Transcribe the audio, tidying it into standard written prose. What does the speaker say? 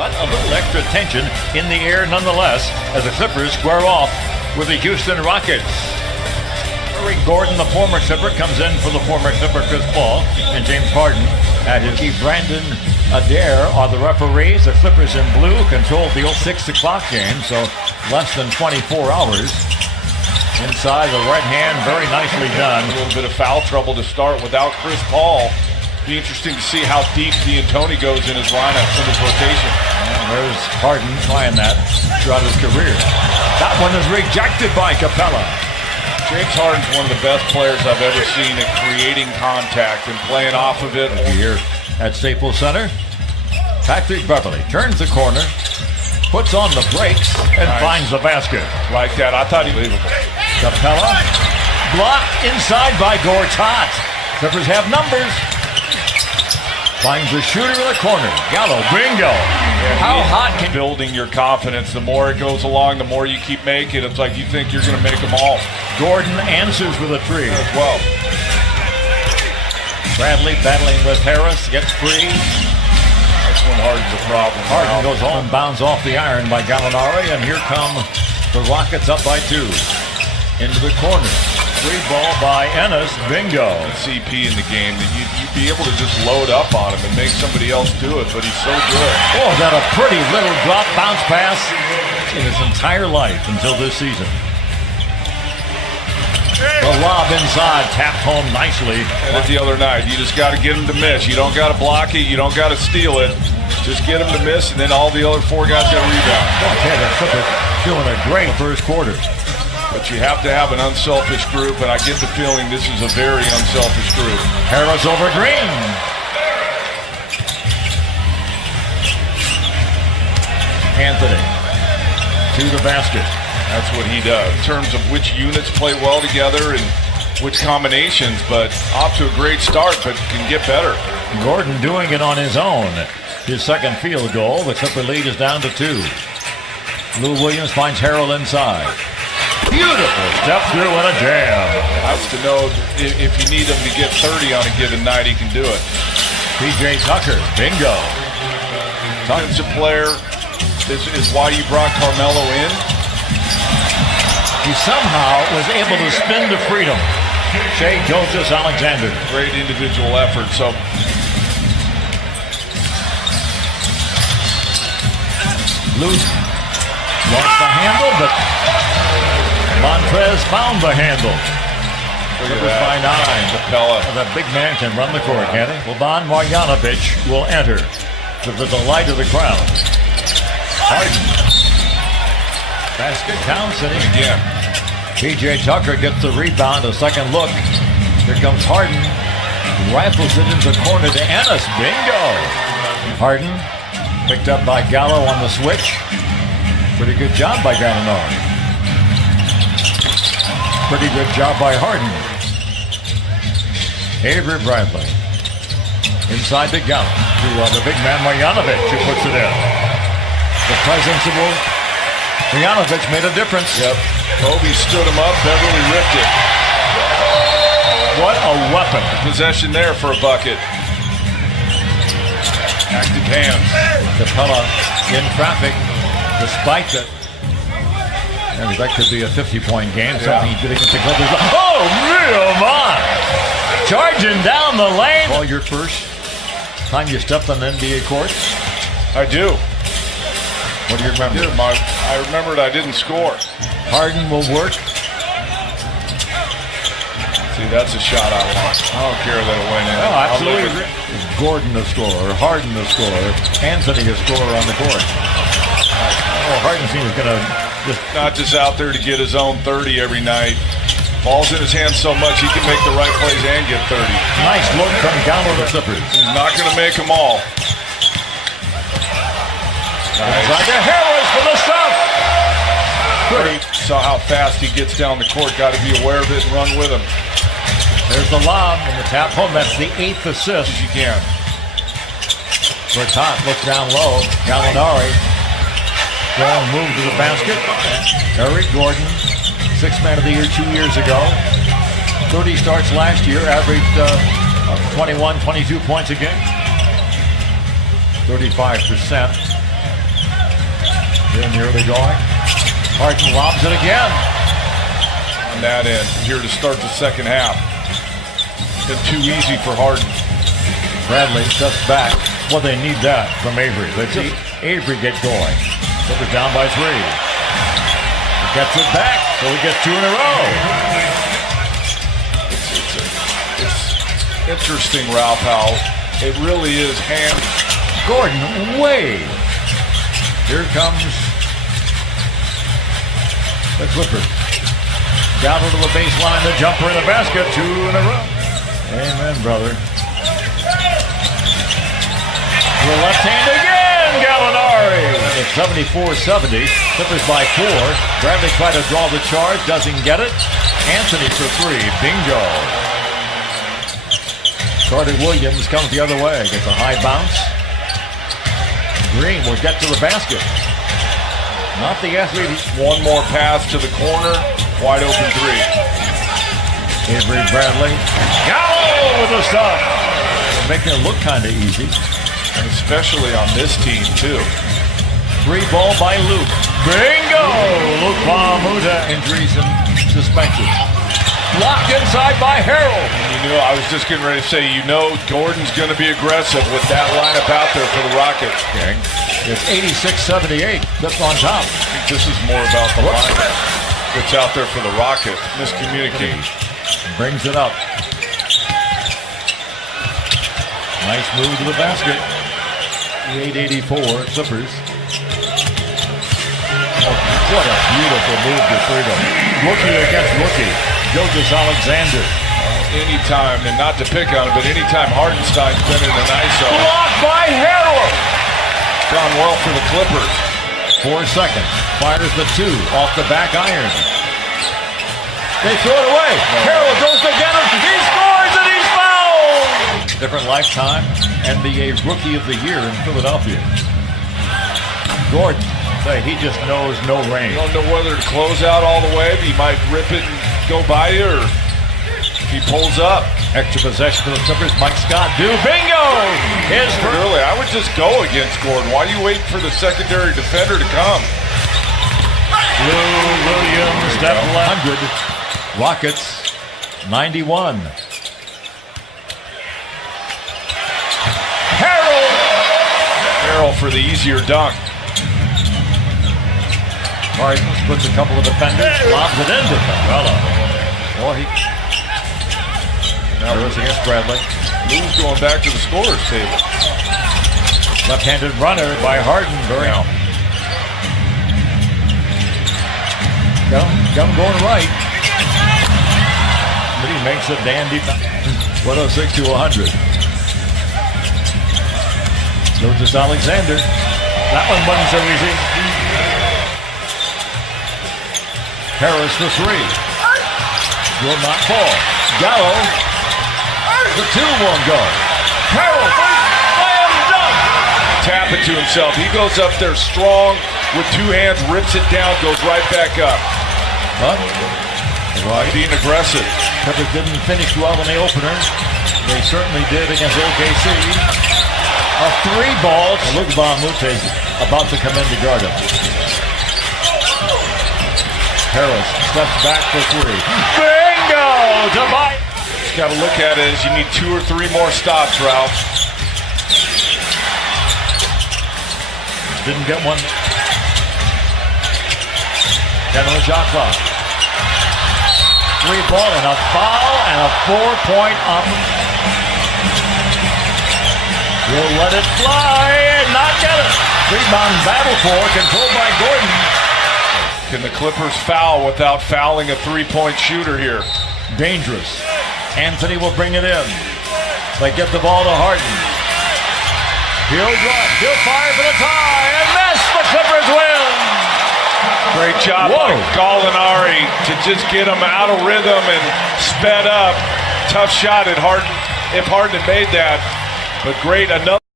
But a little extra tension in the air nonetheless as the Clippers square off with the Houston Rockets. Eric Gordon, the former Clipper, comes in for the former Clipper Chris Paul, and James Harden at his key. Brandon Adair are the referees. The Clippers in blue control the 6 o'clock game, so less than 24 hours. Inside the right hand, very nicely done. A little bit of foul trouble to start without Chris Paul. Be interesting to see how deep D'Antoni goes in his lineup in his rotation. And there's Harden trying that throughout his career. That one is rejected by Capella. James Harden's one of the best players I've ever seen at creating contact and playing off of it. Here at Staples Center, Patrick Beverley turns the corner, puts on the brakes, and finds the basket. Like that, I thought he was believable. Capella blocked inside by Gortat. Clippers have numbers. Finds the shooter in the corner. Gallo, bingo. How hot can building your confidence? The more it goes along, the more you keep making. It's like you think you're going to make them all. Gordon answers with a three as well. Bradley battling with Harris, gets free. That's when Harden's a problem. Harden goes home, bounds off the iron by Gallinari, and here come the Rockets up by 2. Into the corner. Free ball by Ennis, bingo. CP in the game, that you'd be able to just load up on him and make somebody else do it, but he's so good. Oh, got a pretty little drop bounce pass in his entire life until this season. The lob inside, tapped home nicely. And the other night, you just got to get him to miss. You don't got to block it, you don't got to steal it. Just get him to miss, and then all the other 4 guys got to rebound. Okay, the Clippers doing a great first quarter. But you have to have an unselfish group, and I get the feeling this is a very unselfish group. Harris over Green. Anthony to the basket. That's what he does in terms of which units play well together and which combinations, but off to a great start, but can get better. Gordon doing it on his own. His second field goal. The Clipper lead is down to 2. Lou Williams finds Harrell inside. Beautiful step through and a jam. Nice to know if you need him to get 30 on a given night, he can do it. PJ Tucker, bingo. Defensive player is why you brought Carmelo in. He somehow was able to spin to freedom. Shea Gilgeous-Alexander. Great individual effort. So loose. Lost the handle, but Montrez found the handle. Clippers by 9. Capella. The big man can run the court, can't he? Boban Marjanovic will enter to the delight of the crowd. Harden. Basket counts, and again. PJ Tucker gets the rebound, a second look. Here comes Harden. Rifles it into the corner to Ennis. Bingo! Harden picked up by Gallo on the switch. Pretty good job by Gallinari. Pretty good job by Harden. Avery Bradley. Inside to Gallo. To the big man Marjanovic, who puts it in. The presence of Marjanovic made a difference. Yep. Kobe stood him up. Beverly ripped it. What a weapon. Possession there for a bucket. Active hands. Capella in traffic, despite that. And that could be a 50-point game. Something he did against the Clippers. Oh, real man! Charging down the lane. Well, your first time you stepped on the NBA court? I do. What do you remember? I remembered I didn't score. Harden will work. See, that's a shot I want. I don't care that it went in. Oh, absolutely. Gordon the scorer, Harden the scorer, Anthony the scorer on the court. Oh, Harden seems going to not just out there to get his own 30 every night. Ball's in his hands so much he can make the right plays and get 30. Nice look from Gallo the Clippers. He's not going to make them all. Inside to Harris for the stop. Saw how fast he gets down the court. Got to be aware of it and run with him. There's the lob and the tap home. That's the 8th assist. As you can. Gortat looks down low. Gallinari. Strong move to the basket. Eric Gordon, 6th man of the year 2 years ago. 30 starts last year, averaged 21, 22 points a game. 35%. In the early going. Harden lobs it again. On that end, here to start the second half. Been too easy for Harden. Bradley steps back. Well, they need that from Avery. Let's see Avery get going. Clippers down by 3. He gets it back, so he gets 2 in a row. It's interesting, Ralph, how it really is hand. Gordon way. Here comes the Clippers. Down to the baseline, the jumper in the basket, 2 in a row. Amen, brother. The left hand again, Gallinari. It's 74-70. Clippers by 4. Bradley tried to draw the charge, doesn't get it. Anthony for 3. Bingo. Carter Williams comes the other way. Gets a high bounce. Green will get to the basket. Not the athlete. One more pass to the corner. Wide open 3. Avery Bradley. Gallo with the stop. Making it look kind of easy. And especially on this team, too. 3 ball by Luke. Bingo! Luke Bahamuta, injuries and suspensions. Blocked inside by Harold. You know, I was just getting ready to say, you know, Gordon's going to be aggressive with that lineup out there for the Rockets. Okay. It's 86-78. Clips on top. I think this is more about the lineup that's out there for the Rockets. Miscommunication. Brings it up. Nice move to the basket. 884 Clippers. Oh, what a beautiful move to freedom. Rookie against rookie. Jonas Alexander. Anytime, and not to pick on it, but anytime Hartenstein's been in an ISO. Blocked by Harold. Gone well for the Clippers. 4 seconds. Fires the 2 off the back iron. They throw it away. Harold goes to get him. He scores and he's fouled. Different lifetime. NBA Rookie of the Year in Philadelphia. Gordon, he just knows no rain. You don't know whether to close out all the way. He might rip it and go by you, or if he pulls up. Extra possession for the Clippers. Mike Scott do. Bingo! His Early, I would just go against Gordon. Why are you waiting for the secondary defender to come? Lou Williams, step 100. Rockets, 91. Harold for the easier dunk. Harden puts a couple of defenders, lobs it into Bella. Well, now it was against Bradley. Lou's going back to the scorer's table. Left-handed runner by Harden. Got him going right. But he makes a dandy 106 to 100. Jonas Alexander. That one wasn't so easy. Harris for 3. Will not fall. Gallo. The 2 won't go. Harold. Slam dunk. Tap it to himself. He goes up there strong with 2 hands, rips it down, goes right back up. But being aggressive. Clippers didn't finish well in the opener. They certainly did against OKC. A 3 ball. Luke Bahamuta is about to come in to guard him. Harris steps back for 3. Bingo! Just got to look at it as you need 2 or 3 more stops, Ralph. Didn't get one. 10 on the shot clock. 3 ball and a foul and a 4-point up. Will let it fly and not get it. Rebound battle for, controlled by Gordon. Can the Clippers foul without fouling a 3-point shooter here? Dangerous. Anthony will bring it in. They get the ball to Harden. He'll drive. He'll fire for the tie and miss. The Clippers win. Great job by Gallinari to just get him out of rhythm and sped up. Tough shot at Harden if Harden had made that. But great, another.